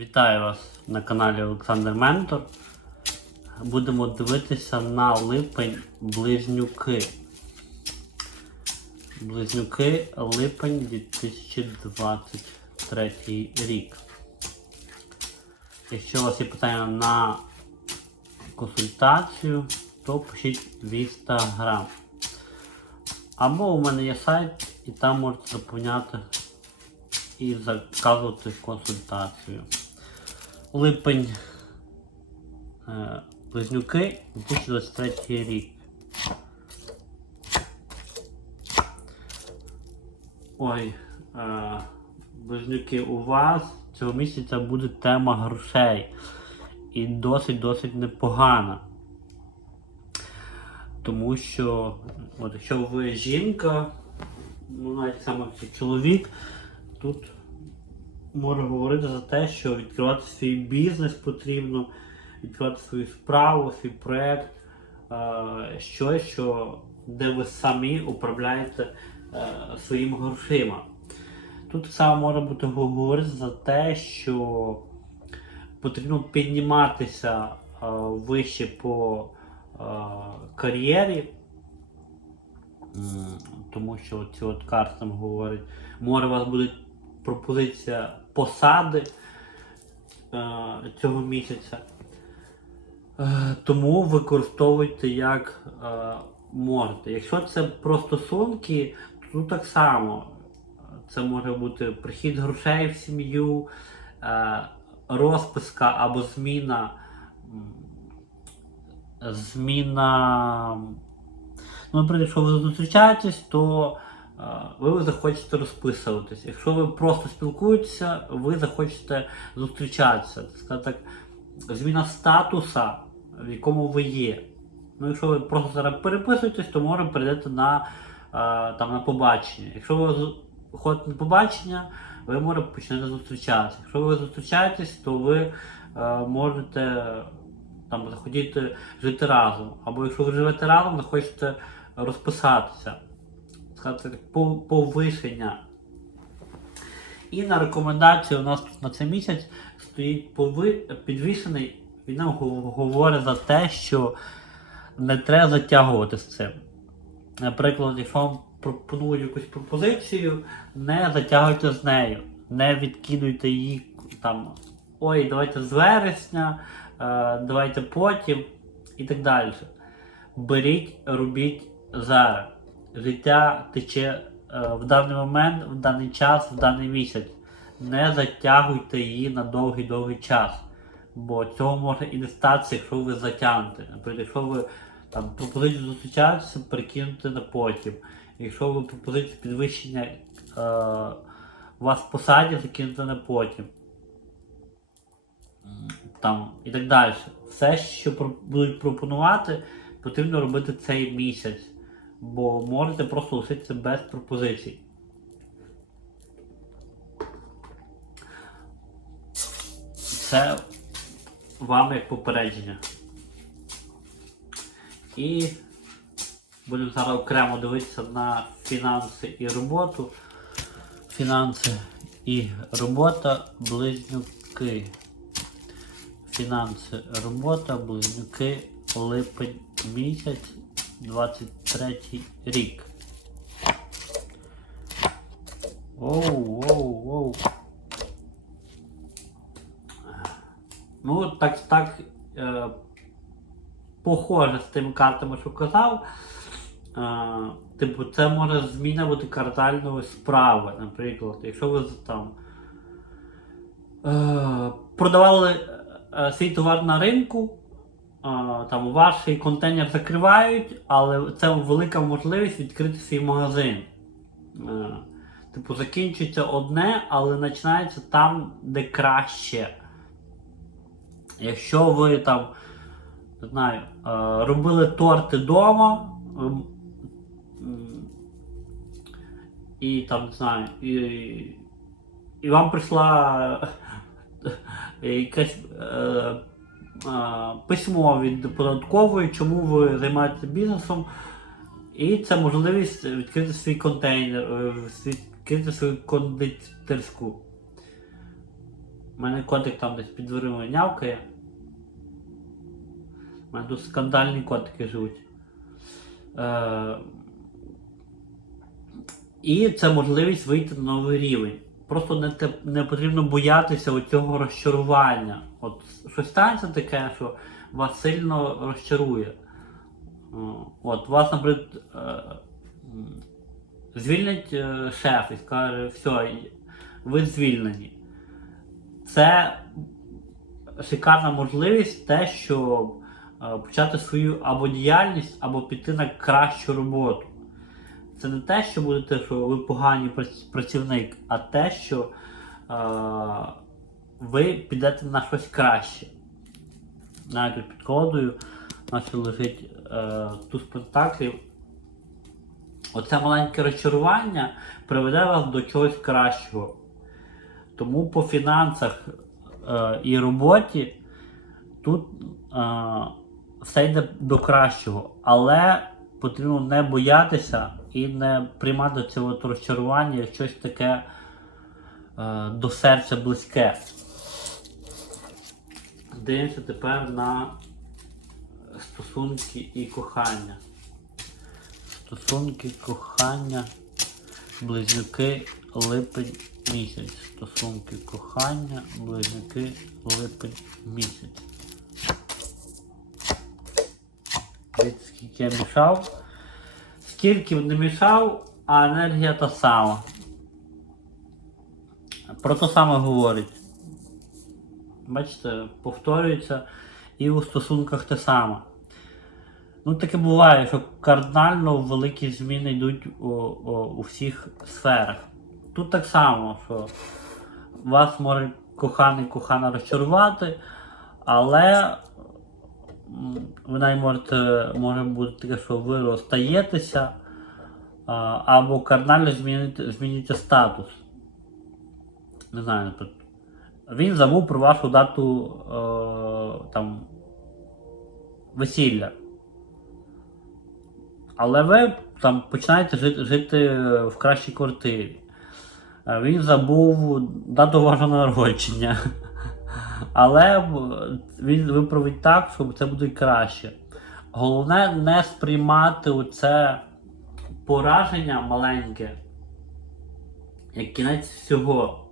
Вітаю вас на каналі Олександр Ментор. Будемо дивитися на липень близнюки. Близнюки липень 2023 рік. Якщо у вас є питання на консультацію, то пишіть в інстаграм. Або у мене є сайт, і там можете заповняти і заказувати консультацію. Липень е, Близнюки 2023 рік. Ой, е, близнюки, у вас цього місяця буде тема грошей. І досить-досить непогана. Тому що, от якщо ви жінка, ну навіть саме чоловік, тут може говорити за те, що відкривати свій бізнес потрібно, відкривати свою справу, свій проєкт, е, щось, що, де ви самі управляєте е, своїми грошима. Тут само може бути говорити за те, що потрібно підніматися е, вище по кар'єрі. Тому що ці от карти там може у вас буде пропозиція посади е, цього місяця. Е, тому використовуйте як е, можете. Якщо це про стосунки, то так само. Це може бути прихід грошей в сім'ю, розписка або зміна. Зміна. Ну, наприклад, якщо ви зустрічаєтесь, то ви захочете розписуватись. Якщо ви просто спілкуєтеся, ви захочете зустрічатися. Так зміна статуса, в якому ви є. Ну, якщо ви просто зараз переписуєтесь, то може перейдете на, там, на побачення. Якщо ви ходите на побачення, ви може почнете зустрічатися. Якщо ви зустрічаєтесь, то ви е, можете там захотіти жити разом. Або якщо ви живете разом, захочете розписатися. Сказати, повишення. І на рекомендації у нас на цей місяць стоїть підвішений. Він нам говорить за те, що не треба затягувати з цим. Наприклад, якщо вам пропонують якусь пропозицію, не затягуйте з нею, не відкидуйте її там. Ой, давайте з вересня, е, давайте потім і так далі. Беріть, робіть зараз. Життя тече е, в даний момент, в даний час, в даний місяць. Не затягуйте її на довгий-довгий час. Бо цього може і не статися, якщо ви затягнете. Наприклад, якщо ви там пропозицію зустрічаєтеся, перекинути на потім. Якщо ви пропозицію підвищення е, вас посадять, закинути на потім. Там і так далі. Все, що будуть пропонувати, потрібно робити цей місяць. Бо можете просто лишитися без пропозицій. Це вам як попередження. І будемо зараз окремо дивитися на фінанси і роботу. Фінанси і робота, близнюки. Фінанси, робота, близнюки, липень місяць, 23 рік. Оу, оу, оу. Ну, так, так е, похоже з тими картами, що казав. Е, типу, це може зміна бути кардинальної справи. Наприклад, якщо ви там е, продавали е, свій товар на ринку, е, там ваш контейнер закривають, але це велика можливість відкрити свій магазин. Е, типу, закінчується одне, але починається там, де краще. Якщо ви там, не знаю, е, робили торти вдома, і там, не знаю, і, і вам прийшла якесь е, е, письмо від податкової, чому ви займаєтеся бізнесом, і це можливість відкрити свій контейнер, е, відкрити свою кондитерську. У мене котик там десь під дверима нявкає. У мене тут скандальні котики живуть. Е, і це можливість вийти на новий рівень. Просто не, те- не потрібно боятися цього розчарування. От щось станеться таке, що вас сильно розчарує. От, вас, наприклад, е, м, звільнить е, шеф і скаже, все, ви звільнені. Це шикарна можливість те, щоб е, почати свою або діяльність, або піти на кращу роботу. Це не те, що будете, ви поганий працівник, а те, що е, ви підете на щось краще. Навіть під колодою у лежить е, туз пентаклів. Оце маленьке розчарування приведе вас до чогось кращого. Тому по фінансах е, і роботі тут е, все йде до кращого. Але потрібно не боятися і не приймати цього розчарування щось таке е, до серця близьке. Дивимося тепер на стосунки і кохання. Стосунки, кохання, близнюки, липень місяць. Стосунки, кохання, близнюки, липень місяць. Скільки я мішав. Скільки б не мішав, а енергія та сама. Про те саме говорить. Бачите, повторюється і у стосунках те саме. Ну, таке буває, що кардинально великі зміни йдуть у, у, у всіх сферах. Тут так само, що вас може коханий кохана розчарувати, але м, ви навіть можете, може бути таке, що ви розстаєтеся, або кардинально змінюєте, змінюєте статус. Не знаю, наприклад. Він забув про вашу дату е, там, весілля. Але ви там починаєте жити, жити в кращій квартирі. Е, Він забув дату вашого народження. Але він виправить так, щоб це буде краще. Головне не сприймати це пораження маленьке, як кінець всього.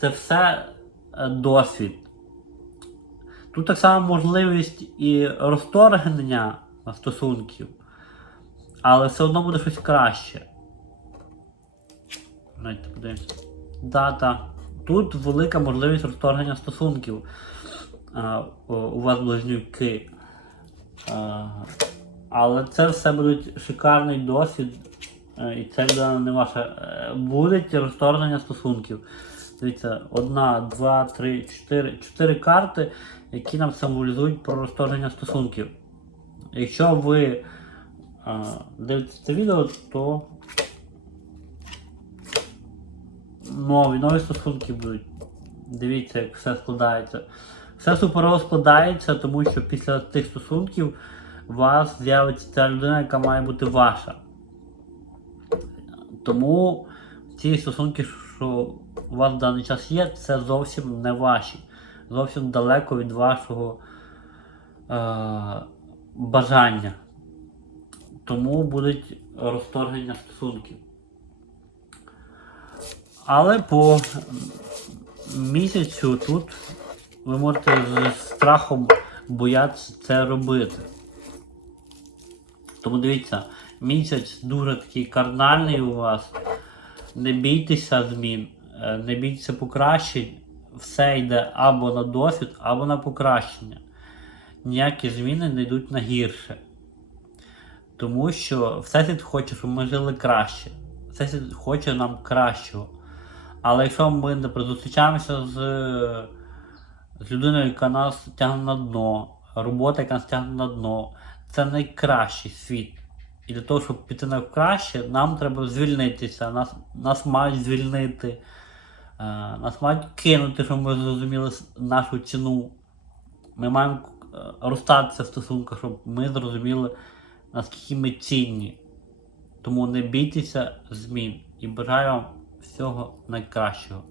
Це все е, досвід. Тут так само можливість і розторгнення стосунків, але все одно буде щось краще. Давайте подивимося. Дата. Тут велика можливість розторгнення стосунків. А, у- вас близнюки. А, але це все буде шикарний досвід. е, І це не ваша. Е, Буде розторгнення стосунків. Дивіться, одна, два, три, чотири. Чотири карти, які нам символізують про розторгнення стосунків. Якщо ви а, дивитесь це відео, то нові, нові стосунки будуть. Дивіться, як все складається. Все суперово складається, тому що після тих стосунків у вас з'явиться ця людина, яка має бути ваша. Тому ці стосунки, що у вас в даний час є, це зовсім не ваші. Зовсім далеко від вашого е- бажання. Тому будуть розторгнення стосунків. Але по місяцю тут ви можете з страхом боятися це робити. Тому дивіться, місяць дуже такий кардинальний у вас. Не бійтеся змін, е, не бійтеся покращень. Все йде або на досвід, або на покращення. Ніякі зміни не йдуть на гірше. Тому що Всесвіт хоче, щоб ми жили краще. Всесвіт хоче нам кращого. Але якщо ми зустрічаємося з, з людиною, яка нас тягне на дно, робота, яка нас тягне на дно, це найкращий світ. І для того, щоб піти на краще, нам треба звільнитися. Нас, нас мають звільнити, е, нас мають кинути, щоб ми зрозуміли нашу ціну. Ми маємо е, розстатися в стосунках, щоб ми зрозуміли, наскільки ми цінні. Тому не бійтеся змін і бажаю вам всього найкращого.